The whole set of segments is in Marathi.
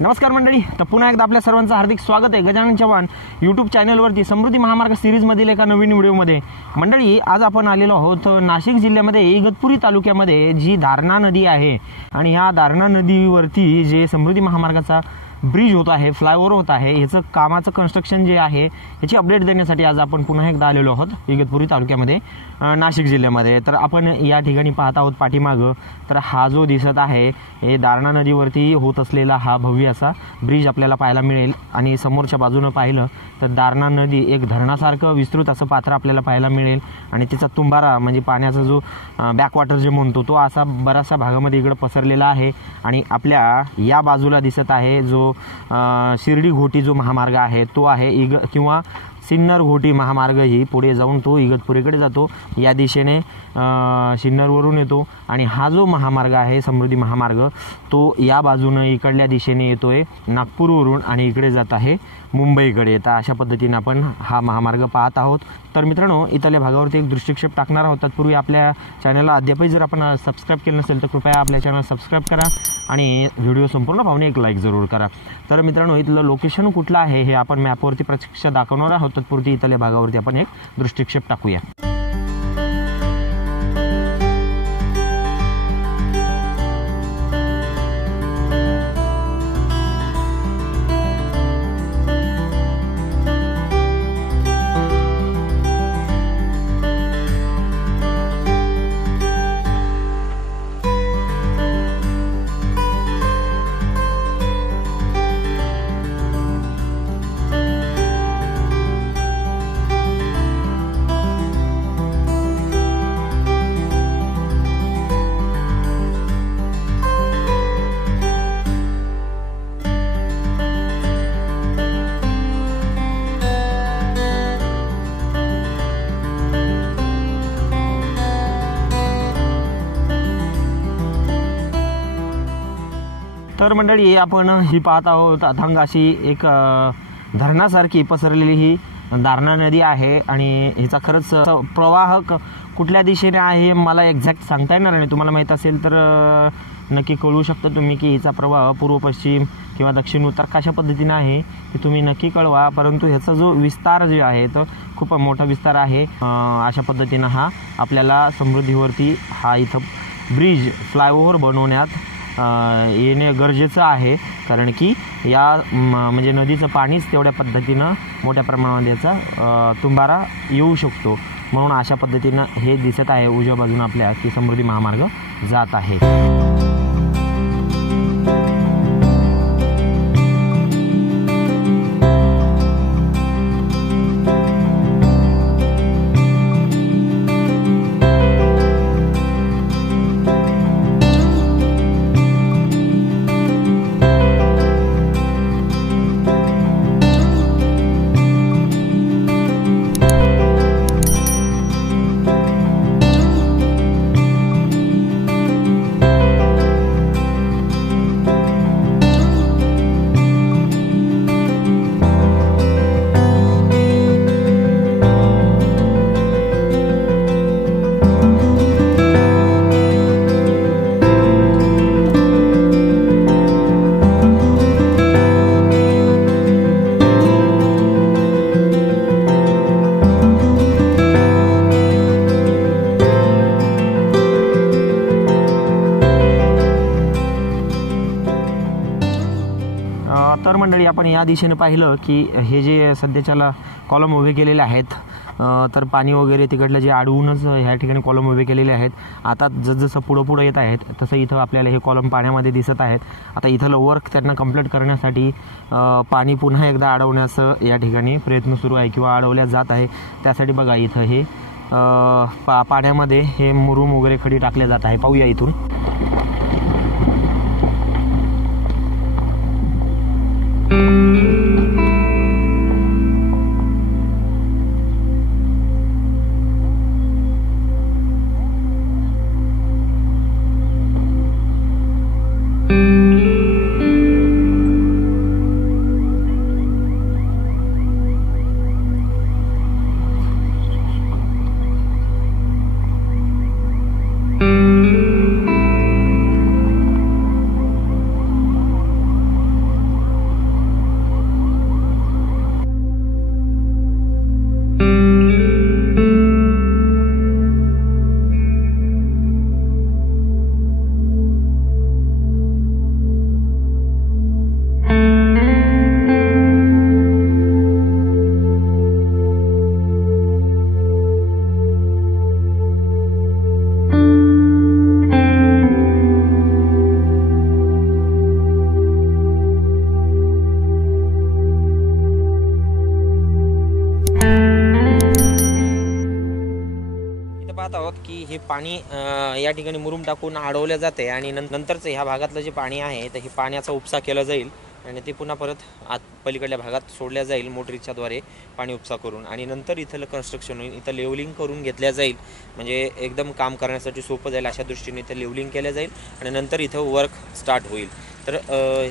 नमस्कार मंडळी, तर पुन्हा एकदा आपल्या सर्वांचं हार्दिक स्वागत आहे गजानन चव्हाण यूट्यूब चॅनलवरती समृद्धी महामार्ग सिरीजमधील एका नवीन व्हिडिओमध्ये। मंडळी, आज आपण आलेलो आहोत नाशिक जिल्ह्यामध्ये इगतपुरी तालुक्यामध्ये जी दारणा नदी आहे आणि ह्या दारणा नदीवरती जे समृद्धी महामार्गाचा ब्रिज होत आहे, फ्लायओव्हर होत आहे, याचं कामाचं कन्स्ट्रक्शन जे आहे याची अपडेट देण्यासाठी आज आपण पुन्हा एकदा आलेलो आहोत इगतपुरी तालुक्यामध्ये नाशिक जिल्ह्यामध्ये। तर आपण या ठिकाणी पाहत आहोत पाठीमागं, तर हा जो दिसत आहे हे दारणा नदीवरती होत असलेला हा भव्य असा ब्रिज आपल्याला पाहायला मिळेल। आणि समोरच्या बाजूने पाहिलं तर दारणा नदी एक धरणासारखं विस्तृत असं पात्र आपल्याला पाहायला मिळेल आणि तिचा तुंबारा म्हणजे पाण्याचा जो बॅकवॉटर जे म्हणतो तो असा बराचसा भागामध्ये इकडे पसरलेला आहे। आणि आपल्या या बाजूला दिसत आहे जो शिर्डी घोटी जो महामार्ग आहे तो आहे किंवा सिन्नर घोटी महामार्ग ही पुढे जाऊन तो इगतपुरीकडे जातो, या दिशेने सिन्नरवरून येतो। आणि हा जो महामार्ग आहे समृद्धी महामार्ग तो या बाजूने इकडल्या दिशेने येतोय नागपूरवरून आणि इकडे जात आहे मुंबईकडे। तर अशा पद्धतीने आपण हा महामार्ग पाहत आहोत। तर मित्रांनो, इथल्या भागावरती एक दृष्टिक्षेप टाकणार आहोत। तत्पूर्वी आपल्या चॅनलला अद्यापही जर आपण सबस्क्राईब केलं नसेल तर कृपया आपल्या चॅनल सबस्क्राईब करा आणि व्हिडिओ संपूर्ण पाहून एक लाईक जरूर करा। तर मित्रांनो, इथलं लोकेशन कुठलं आहे हे आपण मॅपवरती प्रत्यक्ष दाखवणार आहोत। तत्पूर्वी इथल्या भागावरती आपण एक दृष्टिक्षेप टाकूया। तर मंडळी, आपण ही पाहत आहोत अथांग अशी एक धरणासारखी पसरलेली ही दारणा नदी आहे। आणि हिचा खरंच प्रवाह कुठल्या दिशेने आहे मला एक्झॅक्ट सांगता येणार नाही, तुम्हाला माहीत असेल तर नक्की कळवू शकता तुम्ही की हिचा प्रवाह पूर्व पश्चिम किंवा दक्षिण उत्तर कशा पद्धतीने आहे ते तुम्ही नक्की कळवा। परंतु ह्याचा जो विस्तार जे आहे तो खूप मोठा विस्तार आहे। अशा पद्धतीने हा आपल्याला समृद्धीवरती हा इथं ब्रिज फ्लायओव्हर बनवण्यात येणे गरजेचं आहे, कारण की या म्हणजे नदीचं पाणीच तेवढ्या पद्धतीनं मोठ्या प्रमाणामध्ये याचा तुंबारा येऊ शकतो। म्हणून अशा पद्धतीनं हे दिसत आहे उजव्या बाजूने आपल्या की समृद्धी महामार्ग जात आहे। तर मंडळी, आपण या दिशेने पाहिलं की हे जे सध्याच्याला कॉलम उभे केलेले आहेत, तर पाणी वगैरे तिकडलं जे अडवूनच ह्या ठिकाणी कॉलम उभे केलेले आहेत। आता जसं पुढं येत आहेत तसं इथं आपल्याला हे कॉलम पाण्यामध्ये दिसत आहेत। आता इथलं वर्क त्यांना कंप्लीट करण्यासाठी पाणी पुन्हा एकदा अडवण्याचं या ठिकाणी प्रयत्न सुरू आहे किंवा अडवल्या जात आहे। त्यासाठी बघा इथं हे पाण्यामध्ये हे मुरुम वगैरे खडी टाकल्या जात आहे। पाहूया इथून। आहोत की हे पाणी या ठिकाणी मुरुम टाकून अडवलं जाते आणि नंतरचं ह्या भागातलं जे पाणी आहे तर हे पाण्याचा उपसा केला जाईल आणि ते पुन्हा परत आत पलीकडल्या भागात सोडल्या जाईल मोटरीच्याद्वारे पाणी उपसा करून आणि नंतर इथलं कन्स्ट्रक्शन होईल. इथं लेवलिंग करून घेतल्या जाईल म्हणजे एकदम काम करण्यासाठी सोपं जाईल अशा दृष्टीने इथं लेवलिंग केलं जाईल आणि नंतर इथं वर्क स्टार्ट होईल. तर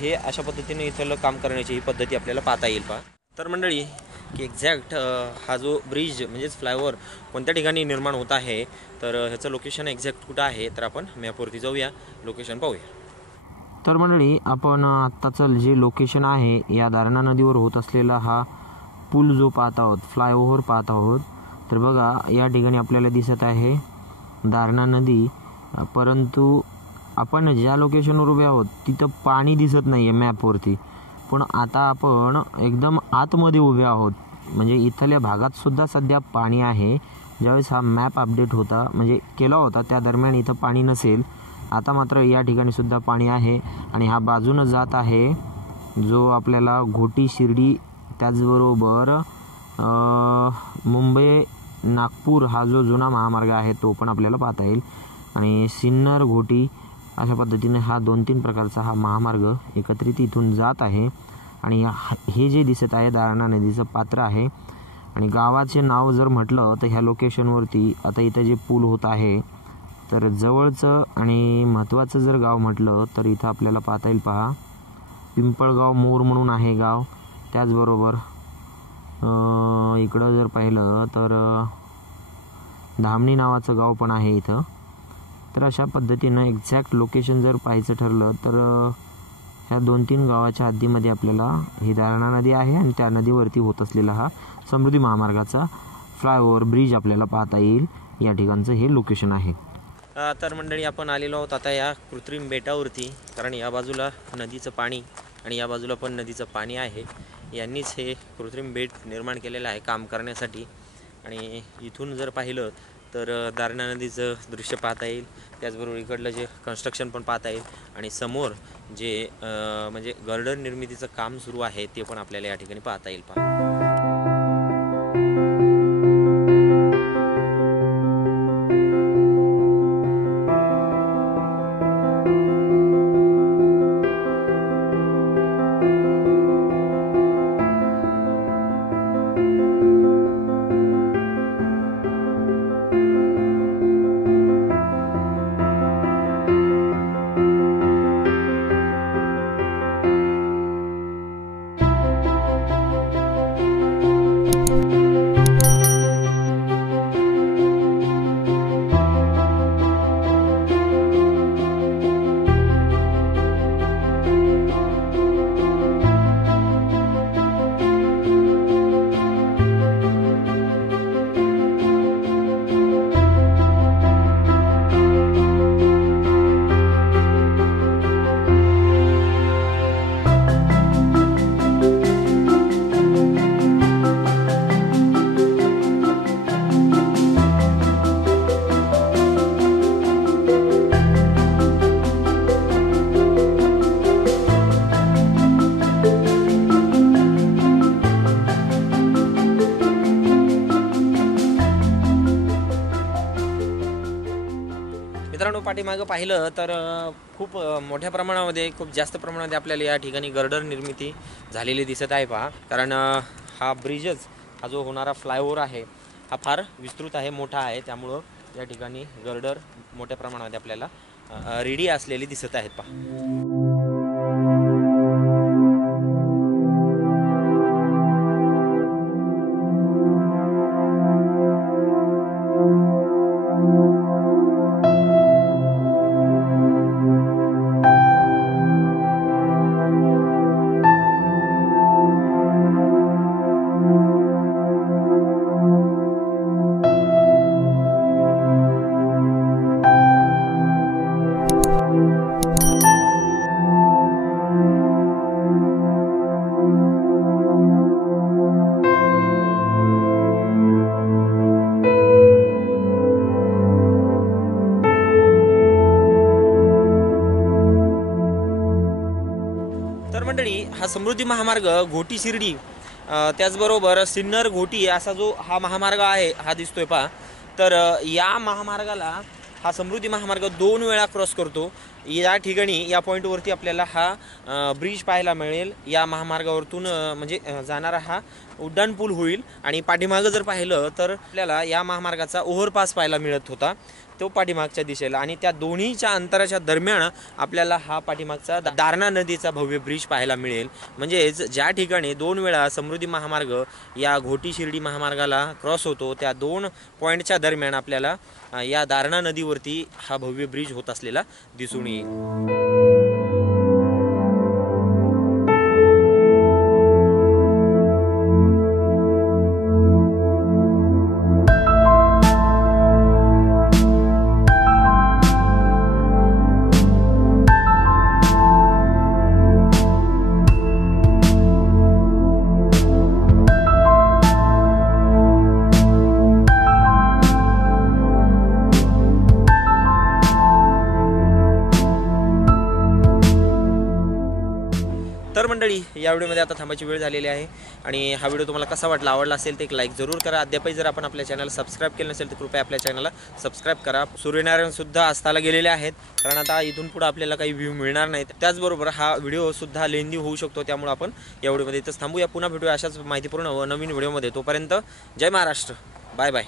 हे अशा पद्धतीने इथलं काम करण्याची ही पद्धती आपल्याला पाहता येईल पहा. तर मंडळी की एक्झॅक्ट हा जो ब्रिज म्हणजेच फ्लायओव्हर कोणत्या ठिकाणी निर्माण होत आहे तर ह्याचं लोकेशन एक्झॅक्ट कुठं आहे तर आपण मॅपवरती जाऊया, लोकेशन पाहूया. तर मंडळी आपण आत्ताचं जे लोकेशन आहे या दारणा नदीवर होत असलेला हा पूल जो पाहत आहोत, फ्लायओव्हर पाहत आहोत. तर बघा या ठिकाणी आपल्याला दिसत आहे दारणा नदी, परंतु आपण ज्या लोकेशनवर उभे आहोत तिथं पाणी दिसत नाही आहे मॅपवरती. पण आता आपण एकदम आतमध्ये उभे आहोत म्हणजे इथल्या भागात सुद्धा सध्या पाणी आहे. ज्यावेळेस हा मॅप अपडेट होता म्हणजे केला होता त्या दरम्यान इथं पाणी नसेल. आता मात्र या ठिकाणी सुद्धा पाणी आहे आणि हा बाजूनं जात आहे जो आपल्याला घोटी शिर्डी त्याचबरोबर मुंबई नागपूर हा जो जुना महामार्ग आहे तो पण आपल्याला पाहता येईल आणि सिन्नर घोटी अशा पद्धतीने हा 2-3 प्रकारचा हा महामार्ग एकत्रित इथून जात आहे. आणि हे जे दिसत आहे दारणा नदीचं पात्र आहे आणि गावाचे नाव जर म्हटलं तर ह्या लोकेशनवरती आता इथं जे पूल होत आहे तर जवळचं आणि महत्त्वाचं जर गाव म्हटलं तर इथं आपल्याला पाहता येईल पहा पिंपळगाव मोर म्हणून आहे गाव. त्याचबरोबर इकडं जर पाहिलं तर धामणी नावाचं गाव पण आहे इथं. तर अशा पद्धतीनं एक्झॅक्ट लोकेशन जर पाहायचं ठरलं तर ह्या 2-3 गावाच्या हद्दीमध्ये आपल्याला ही दारणा नदी आहे आणि त्या नदीवरती होत असलेला हा समृद्धी महामार्गाचा फ्लायओव्हर ब्रिज आपल्याला पाहता येईल. या ठिकाणचं हे लोकेशन आहे. तर मंडळी आपण आलेलो आहोत आता या कृत्रिम बेटावरती, कारण या बाजूला नदीचं पाणी आणि या बाजूला पण नदीचं पाणी आहे. यांनीच हे कृत्रिम बेट निर्माण केलेलं आहे काम करण्यासाठी. आणि इथून जर पाहिलं तर दारणा नदीचं दृश्य पाहता येईल, त्याचबरोबर इकडलं जे कन्स्ट्रक्शन पण पाहता येईल आणि समोर जे म्हणजे गर्डर निर्मितीचं काम सुरू आहे ते पण आपल्याला या ठिकाणी पाहता येईल पहा. मित्रांनो पाठीमागं पाहिलं तर खूप मोठ्या प्रमाणामध्ये खूप जास्त प्रमाणामध्ये आपल्याला या ठिकाणी गर्डर निर्मिती झालेली दिसत आहे पहा. कारण हा ब्रिजच हा जो होणारा फ्लायओव्हर आहे हा फार विस्तृत आहे, मोठा आहे, त्यामुळं या ठिकाणी गर्डर मोठ्या प्रमाणामध्ये आपल्याला रेडी असलेली दिसत आहेत पहा. मंडळी हा समृद्धी महामार्ग घोटी शिर्डी त्याचबरोबर सिन्नर घोटी असा जो हा महामार्ग आहे हा दिसतोय पहा. तर या महामार्गाला हा समृद्धी महामार्ग 2 वेळा क्रॉस करतो. या ठिकाणी या पॉईंटवरती आपल्याला हा ब्रिज पाहायला मिळेल. या महामार्गावरतून म्हणजे जाणारा हा उड्डाण पूल होईल. आणि पाठीमागं जर पाहिलं तर आपल्याला या महामार्गाचा ओव्हरपास पाहायला मिळत होता, तो पाठीमागच्या दिशेला. आणि त्या दोन्हीच्या अंतराच्या दरम्यान आपल्याला हा पाठीमागचा दारणा नदीचा भव्य ब्रिज पाहायला मिळेल. म्हणजेच ज्या ठिकाणी 2 वेळा समृद्धी महामार्ग या घोटी शिर्डी महामार्गाला क्रॉस होतो, त्या 2 पॉईंटच्या दरम्यान आपल्याला या दारणा नदीवरती हा भव्य ब्रिज होत असलेला दिसून येईल. तर मंडळी, या व्हिडिओमध्ये आता थांबायची वेळ झालेली आहे. आणि हा व्हिडिओ तुम्हाला कसा वाटला, आवडला असेल तर एक लाईक जरूर करा. अद्यापही जर आपण आपल्या चॅनलला सबस्क्राईब केलं नसेल तर कृपया आपल्या चॅनलला सबस्क्राईब करा. सूर्यनारायणसुद्धा अस्ताला गेलेले आहेत, कारण आता इथून पुढे आपल्याला काही व्ह्यू मिळणार नाहीत. त्याचबरोबर हा व्हिडिओसुद्धा लेंदी होऊ शकतो, त्यामुळे आपण या व्हिडिओमध्ये इथंच थांबूया. पुन्हा भेटूया अशाच माहितीपूर्ण व नवीन व्हिडिओमध्ये. तोपर्यंत जय महाराष्ट्र, बाय बाय.